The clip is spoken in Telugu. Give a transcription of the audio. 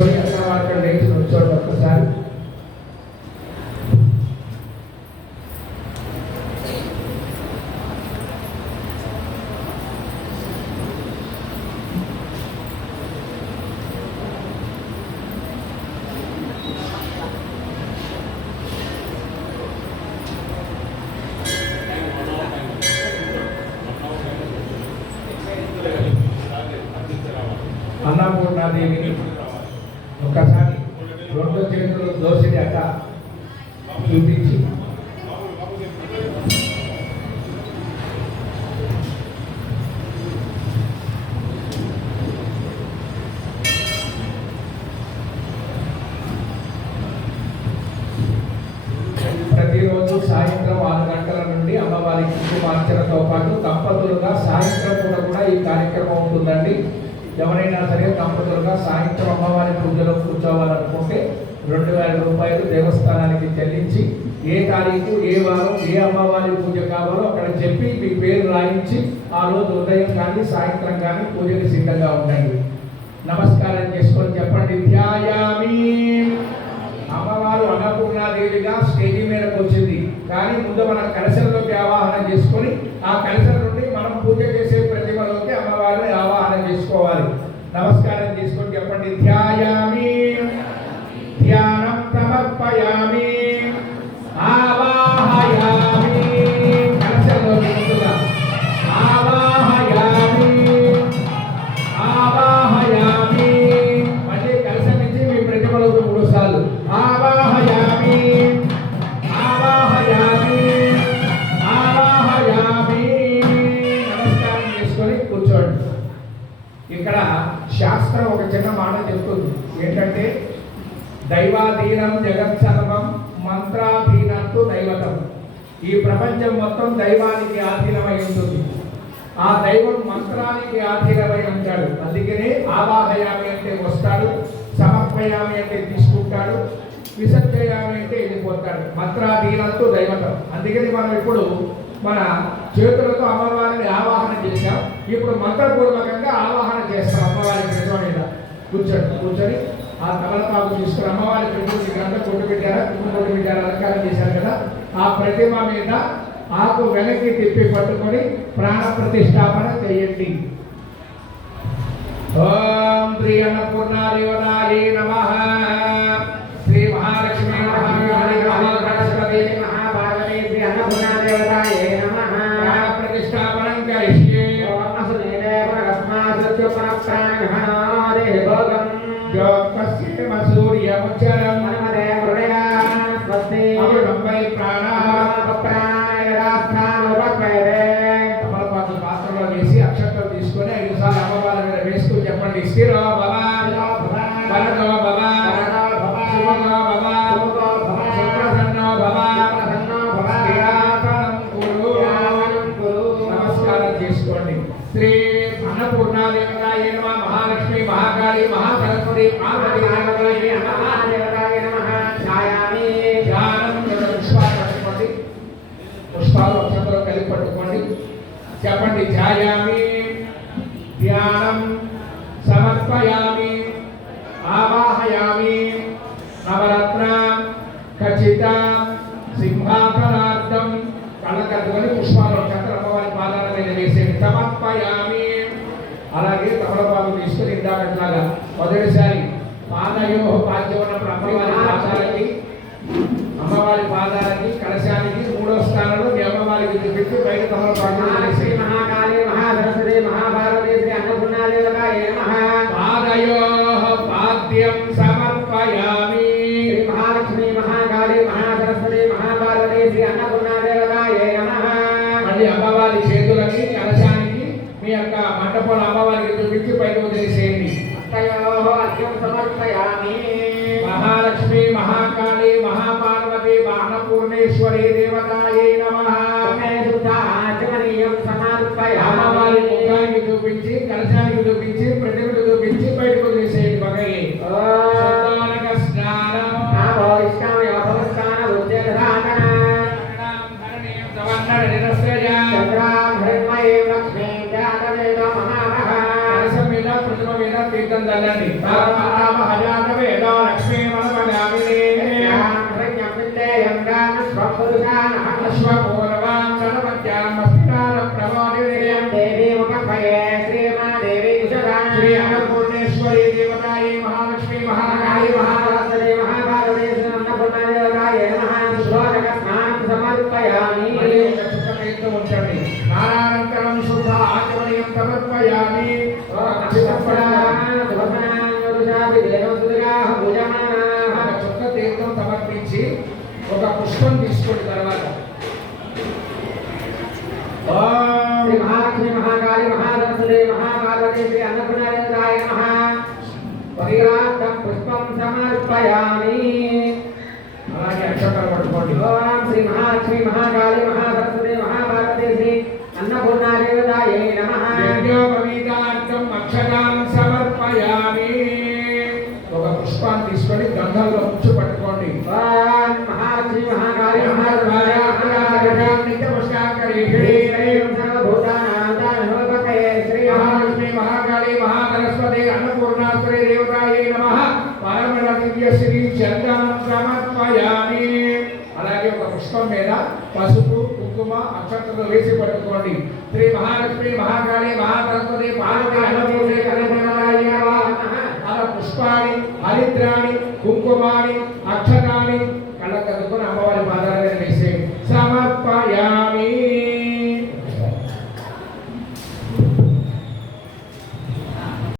ఒక్కసారి అన్నపూర్ణాదేవిని ఒకసారి రెండు చేతులు దోసిడి అక్క చూపించి ప్రతిరోజు సాయంత్రం 6 గంటల నుండి అమ్మవారికి కుంకుమార్చనతో పాటు దంపతులుగా సాయంత్రం కూడా ఈ కార్యక్రమం ఉంటుందండి. ఎవరైనా సరే దంపతులుగా సాయంత్రం అమ్మవారి పూజలో కూర్చోవాలనుకుంటే 2000 రూపాయలు దేవస్థానానికి చెల్లించి ఏ తారీఖు ఏ వారం ఏ అమ్మవారి పూజ కావాలో అక్కడ చెప్పి మీ పేరు రాయించి ఆ రోజు ఉదయం కానీ సాయంత్రం కానీ పూజకి సిద్ధంగా ఉండండి. నమస్కారం చేసుకొని చెప్పండి. ధ్యాయామి. అమ్మవారు అన్నపూర్ణాదేవిగా స్టేజీ మీదకి వచ్చింది, కానీ ముందు మనం కలశంలోకి ఆవాహన చేసుకొని ఆ కలశం నుండి మనం పూజ చేసే ప్రతిమలోకి అమ్మవారిని ఆవాహన చేసుకోవాలి. నమస్కారం చేసుకొని చెప్పండి. ధ్యాయామి. ధ్యానం సమర్పయామి. ఆవాహయామి. కలశంలోకి ముందుగా ఆవాహయామి. ఆవాహయామి. మళ్ళీ కలశం నుంచి మీ ప్రతిమలోకి 3 సార్లు ఆవాహయామి. ఆవాహయామి. ఆవాహయామి. నమస్కారం చేసుకొని కూర్చోండి. ఇక్కడ శాస్త్రం ఒక చిన్న మాట చెప్తుంది. ఏంటంటే దైవాధీనం జగత్ సర్వం మంత్రాధీనత్తు దైవతం. ఈ ప్రపంచం మొత్తం దైవానికి ఆధీనమై ఉంటుంది. ఆ దైవం మంత్రానికి ఆధీనమై ఉంటాడు. అందుకనే ఆవాహయామి అంటే వస్తాడు, సమర్పయామి అంటే తీసుకుంటాడు, విసర్జయామి అంటే వెళ్ళిపోతాడు. మంత్రాధీనత్తు దైవతం. అందుకని మనం ఇప్పుడు మన చేతులతో అమ్మవారిని ఆవాహన చేశాం. ఇప్పుడు మంత్రపూర్వకంగా ఆవాహన చేస్తాం. అమ్మవారి ప్రతిమ మీద కూర్చొని ఆ తమలపాకు తీసుకుని అమ్మవారి ప్రతిమకి గంట కొట్టు పెట్టారా, కుంకుమ కొట్టు పెట్టారా, అలంకారం చేశారు కదా, ఆ ప్రతిమ మీద ఆకు వెనక్కి తిప్పి పట్టుకొని ప్రాణ ప్రతిష్టాపన చేయండి. ఓం శ్రీ అన్నపూర్ణాదేవతాయే నమః. శ్రీ మహాలక్ష్మీ మహాగణపతి మహాభాగవతే శ్రీ అన్నపూర్ణాదేవతాయే నమః. ప్రాణ ప్రతిష్టాపనం కరిష్యే. ఓం అసుదేవ రత్నాసత్యపరప్రాణాదే భోగం యోగస్య మసూర్యముచ్చరం మనమదే హృదయా స్వస్తి అమృతంపై ప్రాణాపప్రాణాయరాస్థానోపత్వయదే. తమలపాకు పాత్రలో వేసి అక్షతలు తీసుకొని 5 సార్లు అమ్మవారి మీద వేస్తూ చెప్పండి. స్థిరో భవ, వరదో భవ, శుభో భవ, సుప్రసన్నో భవ, స్థిరాసనం కురు. నమస్కారం చేసుకోండి. శ్రీ అన్నపూర్ణాదేవతాయే నమః. మహాలక్ష్మి మహాకాళి మహాసరస్వతి పార్వతీ దేవతాయే నమః. ఛాయామి. ధ్యానం. పుష్పాలు పట్టుకోండి. పుష్పాలు అక్షతలో కలిపి పట్టుకోండి. చెప్పండి. ఛాయామి. ధ్యానం సమర్పయామి. ఆవాహయామి. నవరత్న ఖచ్చిత సింహాసనార్థం. కళ్ళకద్దుకొని పుష్పాలు అక్షతలు అమ్మవారి పాదాల మీద వేసేది. సమర్పయామి. అలాగే తమలపాకు తీసుకుని ఇందాకట్లాగా మొదటిసారి పాదయో పాద్యం ఉన్నప్పుడు అమ్మవారి పాదాలకి కలశానికి 3వ స్థానంలో మీ అమ్మవారికి పెట్టి బయట తమలపాకు మహాకాళి మహాసరస్వతి మహాభారతి శ్రీ అన్నపూర్ణాదేవతాయే నమః. పాదయో పాద్యం సమర్పయామి. శ్రీ మహాలక్ష్మి మహాకాళి మహాసరస్వతి మహాభారతి శ్రీ అన్నపూర్ణాదేవతాయే నమః. మళ్ళీ అమ్మవారి చేతులకి కలశానికి మీ యొక్క మంటపంలో అమ్మవారికి చూపించి పైకి వదిలేసేయండి. అర్ఘ్యం సమర్పయామి. మహాలక్ష్మి మహాకాళి మహాపార్వతి అన్నపూర్ణేశ్వరి దేవతాయే నమః. అమ్మవారి ముఖానికి చూపించి కలశానికి చూపించి ప్రతిమకు చూపించి బయటకు వదిలేసేయండి. పక్కకి స్నానం తీర్థం చల్లండి. పుష్పం తీసుకోండి. తర్వాత శ్రీ మహాలక్ష్మి మహాకాళి మహాసరస్వతి మహాపార్వతీ శ్రీ అన్నపూర్ణాదేవాయ నమః. పరిరాధం పుష్పం సమర్పయామి. అలాగే అక్షతలు పట్టుకోండి. ఓం శ్రీ మహాలక్ష్మి మహాకాళి మహాసరస్వతి మహాపార్వతీ శ్రీ అన్నపూర్ణాదేవాయ నమః. యజ్ఞోపవీతార్థం అక్షతాన్ సమర్పయామి. ఒక పుష్పాన్ని తీసుకొని గంధంలో ముంచు పట్టుకోండి. ఓం మహాలక్ష్మి మహాకాళి మహాసరస్వతి మహాలక్ష్మి మహాకాళి మహాసరస్వతి అన్నపూర్ణాశ్రీ దేవతాయే నమః. పరమణ దివ్య శ్రీ చందనం సమర్పయామి. అలాగే ఒక పుష్పం మీద పసుపు కుంకుమ అక్షతలు వేసి పట్టుకోండి. శ్రీ మహాలక్ష్మి మహాకాళి మహాసరస్వతి పార్వతి అన్నపూర్ణే కనకరాయ నమః. అలా పుష్పాన్ని హరిద్రాన్ని కుంకుమాన్ని అక్షతాన్ని